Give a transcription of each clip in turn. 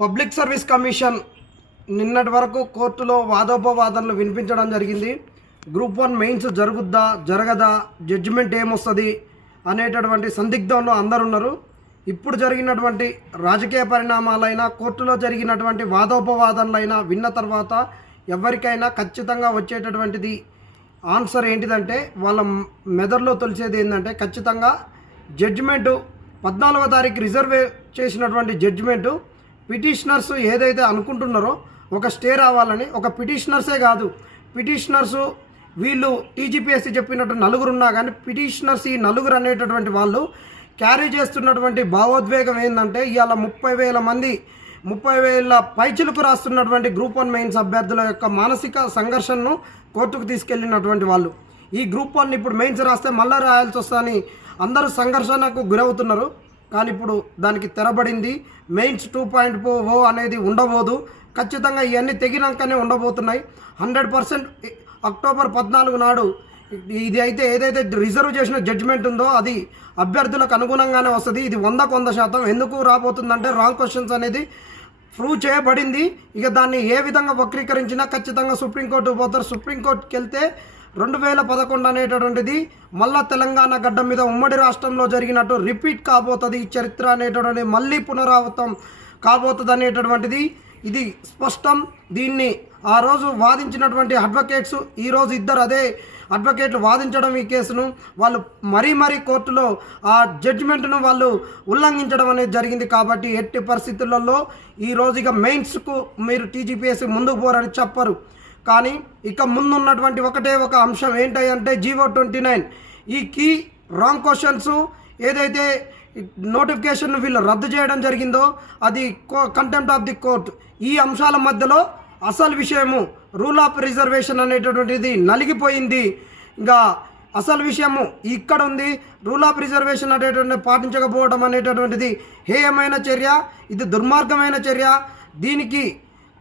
Public service commission నిన్నటి వరకు కోర్టులో వాదోపవాదనలు వినిపించడం జరిగింది. గ్రూప్ వన్ మెయిన్స్ జరుగుద్దా జరగదా జడ్జిమెంట్ ఏమొస్తుంది అనేటటువంటి సందిగ్ధంలో అందరు ఉన్నారు ఇప్పుడు జరిగినటువంటి రాజకీయ పరిణామాలైనా కోర్టులో జరిగినటువంటి వాదోపవాదనలైనా విన్న తర్వాత ఎవరికైనా ఖచ్చితంగా వచ్చేటటువంటిది ఆన్సర్ ఏంటిదంటే వాళ్ళ మెదడులో తొలిసేది ఏంటంటే ఖచ్చితంగా జడ్జిమెంటు పద్నాలుగో తారీఖు రిజర్వ్ చేసినటువంటి జడ్జిమెంటు పిటిషనర్స్ ఏదైతే అనుకుంటున్నారో ఒక స్టే రావాలని ఒక పిటిషనర్సే కాదు పిటిషనర్సు వీళ్ళు టీజీపీఎస్సీ చెప్పినట్టు నలుగురు ఉన్నా కానీ పిటిషనర్స్ ఈ నలుగురు అనేటటువంటి వాళ్ళు క్యారీ చేస్తున్నటువంటి భావోద్వేగం ఏంటంటే ఇవాళ ముప్పై వేల మంది ముప్పై వేల పైచులకు రాస్తున్నటువంటి గ్రూప్ వన్ మెయిన్స్ అభ్యర్థుల యొక్క మానసిక సంఘర్షణను కోర్టుకు తీసుకెళ్ళినటువంటి వాళ్ళు. ఈ గ్రూప్ వన్ ఇప్పుడు మెయిన్స్ రాస్తే మళ్ళీ రాయాల్సి వస్తుందని అందరూ సంఘర్షణకు గురవుతున్నారు. కానీ ఇప్పుడు దానికి తెరబడింది. మెయిన్స్ టూ పాయింట్ ఓ అనేది ఉండబోదు. ఖచ్చితంగా ఇవన్నీ తెగినాకనే ఉండబోతున్నాయి. హండ్రెడ్ పర్సెంట్ అక్టోబర్ పద్నాలుగు నాడు ఇది అయితే ఏదైతే రిజర్వ్ చేసిన జడ్జిమెంట్ ఉందో అది అభ్యర్థులకు అనుగుణంగానే వస్తుంది. ఇది వందకు వంద శాతం. ఎందుకు రాబోతుందంటే రాంగ్ క్వశ్చన్స్ అనేది ప్రూవ్ చేయబడింది. ఇక దాన్ని ఏ విధంగా వక్రీకరించినా ఖచ్చితంగా సుప్రీంకోర్టు పోతారు. సుప్రీంకోర్టుకి వెళ్తే రెండు వేల పదకొండు అనేటటువంటిది మళ్ళా తెలంగాణ గడ్డ మీద ఉమ్మడి రాష్ట్రంలో జరిగినట్టు రిపీట్ కాబోతుంది ఈ చరిత్ర అనేటటువంటి మళ్ళీ పునరావృతం కాబోతుంది అనేటటువంటిది ఇది స్పష్టం. దీన్ని ఆ రోజు వాదించినటువంటి అడ్వకేట్స్ ఈరోజు ఇద్దరు అదే అడ్వకేట్లు వాదించడం ఈ కేసును. వాళ్ళు మరీ మరీ కోర్టులో ఆ జడ్జిమెంట్ను వాళ్ళు ఉల్లంఘించడం అనేది జరిగింది కాబట్టి ఎట్టి పరిస్థితులలో ఈ ఇక మెయిన్స్కు మీరు టీజీపీఎస్సీ ముందుకు పోరని చెప్పరు. కానీ ఇక ముందున్నటువంటి ఒకటే ఒక అంశం ఏంటంటే జీవో ట్వంటీ నైన్. ఈ కీ రాంగ్ క్వశ్చన్స్ ఏదైతే నోటిఫికేషన్ వీళ్ళు రద్దు చేయడం జరిగిందో అది కంటెంప్ట్ ఆఫ్ ది కోర్ట్ ఈ అంశాల మధ్యలో అసలు విషయము రూల్ ఆఫ్ రిజర్వేషన్ అనేటటువంటిది నలిగిపోయింది. ఇంకా అసలు విషయము ఇక్కడ ఉంది. రూల్ ఆఫ్ రిజర్వేషన్ అనేటువంటి పాటించకపోవడం అనేటటువంటిది హేయమైన చర్య ఇది దుర్మార్గమైన చర్య. దీనికి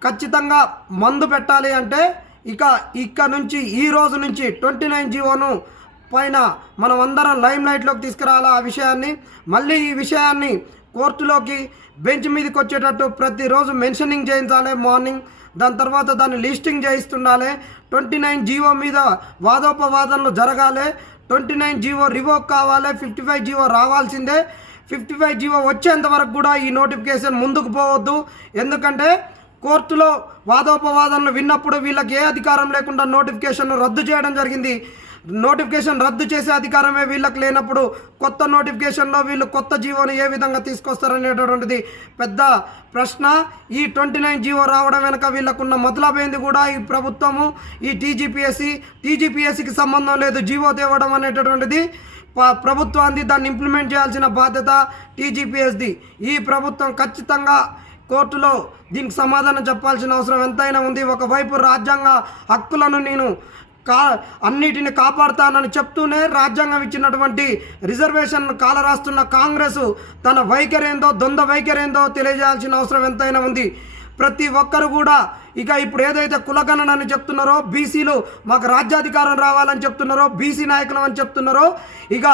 ఖచ్చితంగా మందు పెట్టాలి అంటే ఇక ఇక్కడ నుంచి ఈ రోజు నుంచి ట్వంటీ నైన్ జీవోను పైన మనం అందరం లైమ్ లైట్లోకి తీసుకురావాలి ఆ విషయాన్ని. మళ్ళీ ఈ విషయాన్ని కోర్టులోకి బెంచ్ మీదకి వచ్చేటట్టు ప్రతిరోజు మెన్షనింగ్ చేయించాలి మార్నింగ్. దాని తర్వాత దాన్ని లిస్టింగ్ చేయిస్తుండాలి. ట్వంటీ నైన్ జీవో మీద వాదోపవాదనలు జరగాలి. ట్వంటీ నైన్ జీవో రివోక్ కావాలి. ఫిఫ్టీ ఫైవ్ జీవో రావాల్సిందే. ఫిఫ్టీ ఫైవ్ జీవో వచ్చేంత వరకు కూడా ఈ నోటిఫికేషన్ ముందుకు పోవద్దు. ఎందుకంటే కోర్టులో వాదోపవాదనలు విన్నప్పుడు వీళ్ళకి ఏ అధికారం లేకుండా నోటిఫికేషన్ను రద్దు చేయడం జరిగింది. నోటిఫికేషన్ రద్దు చేసే అధికారమే వీళ్ళకి లేనప్పుడు కొత్త నోటిఫికేషన్లో వీళ్ళు కొత్త జీవోని ఏ విధంగా తీసుకొస్తారనేటటువంటిది పెద్ద ప్రశ్న. ఈ ట్వంటీ నైన్ జీవో రావడం వెనక వీళ్ళకున్న మతలబైంది కూడా ఈ ప్రభుత్వము ఈ టీజీపీఎస్సి. టీజీపీఎస్సికి సంబంధం లేదు జీవో తేవడం అనేటటువంటిది. ప్రభుత్వానికి ప్రభుత్వాన్ని దాన్ని ఇంప్లిమెంట్ చేయాల్సిన బాధ్యత టీజీపీఎస్ది. ఈ ప్రభుత్వం ఖచ్చితంగా కోర్టులో దీనికి సమాధానం చెప్పాల్సిన అవసరం ఎంతైనా ఉంది. ఒకవైపు రాజ్యాంగ హక్కులను నేను కా అన్నిటిని కాపాడుతానని చెప్తూనే రాజ్యాంగం ఇచ్చినటువంటి రిజర్వేషన్ కాలరాస్తున్న కాంగ్రెస్ తన వైఖరేందో దొంద వైఖరేందో తెలియజేయాల్సిన అవసరం ఎంతైనా ఉంది. ప్రతి ఒక్కరు కూడా ఇక ఇప్పుడు ఏదైతే కులగణన అని చెప్తున్నారో బీసీలు మాకు రాజ్యాధికారం రావాలని చెప్తున్నారో బీసీ నాయకులం అని చెప్తున్నారో ఇక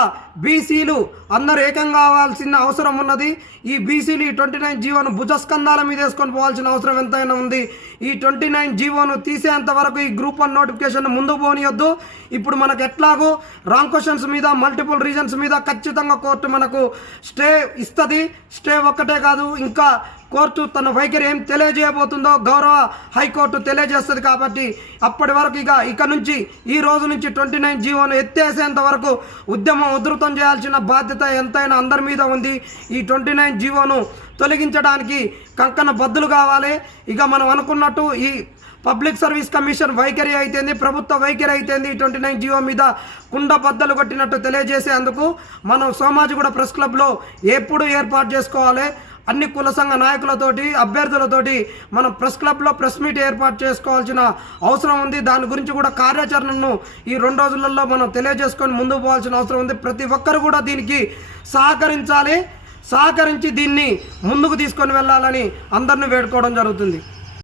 బీసీలు అందరు ఏకం కావాల్సిన అవసరం ఉన్నది. ఈ బీసీలు ఈ ట్వంటీ నైన్ జీవోను భుజస్కంధాల మీద వేసుకొని పోవాల్సిన అవసరం ఎంతైనా ఉంది. ఈ ట్వంటీ నైన్ జీవోను తీసేంత వరకు ఈ గ్రూప్ వన్ నోటిఫికేషన్ ముందు పోనీయొద్దు. ఇప్పుడు మనకు ఎట్లాగో రాంగ్ క్వశ్చన్స్ మీద మల్టిపుల్ రీజన్స్ మీద ఖచ్చితంగా కోర్టు మనకు స్టే ఇస్తుంది. స్టే ఒక్కటే కాదు ఇంకా కోర్టు తన వైఖరి ఏం తెలియజేయబోతుందో గౌరవ హైకోర్టు తెలియజేస్తుంది కాబట్టి అప్పటి వరకు ఇక ఇక నుంచి ఈ రోజు నుంచి ట్వంటీ నైన్ జీవోను ఎత్తేసేంత వరకు ఉద్యమం ఉధృతం చేయాల్సిన బాధ్యత ఎంతైనా అందరి మీద ఉంది. ఈ ట్వంటీ నైన్ జీవోను తొలగించడానికి కంకణ బద్దులు కావాలి. ఇక మనం అనుకున్నట్టు ఈ పబ్లిక్ సర్వీస్ కమిషన్ వైఖరి అయితేంది ప్రభుత్వ వైఖరి అయితేంది ట్వంటీ నైన్ జీవో మీద కుండ బద్దలు కొట్టినట్టు తెలియజేసేందుకు మనం సోమాజిగూడ ప్రెస్ క్లబ్లో ఎప్పుడు ఏర్పాటు చేసుకోవాలి. అన్ని కుల సంఘ నాయకులతోటి అభ్యర్థులతోటి మనం ప్రెస్ క్లబ్లో ప్రెస్ మీట్ ఏర్పాటు చేసుకోవాల్సిన అవసరం ఉంది. దాని గురించి కూడా కార్యాచరణను ఈ రెండు రోజులలో మనం తెలియజేసుకొని ముందుకు పోవాల్సిన అవసరం ఉంది. ప్రతి ఒక్కరు కూడా దీనికి సహకరించాలి. సహకరించి దీన్ని ముందుకు తీసుకొని వెళ్ళాలని అందరిని వేడుకోవడం జరుగుతుంది.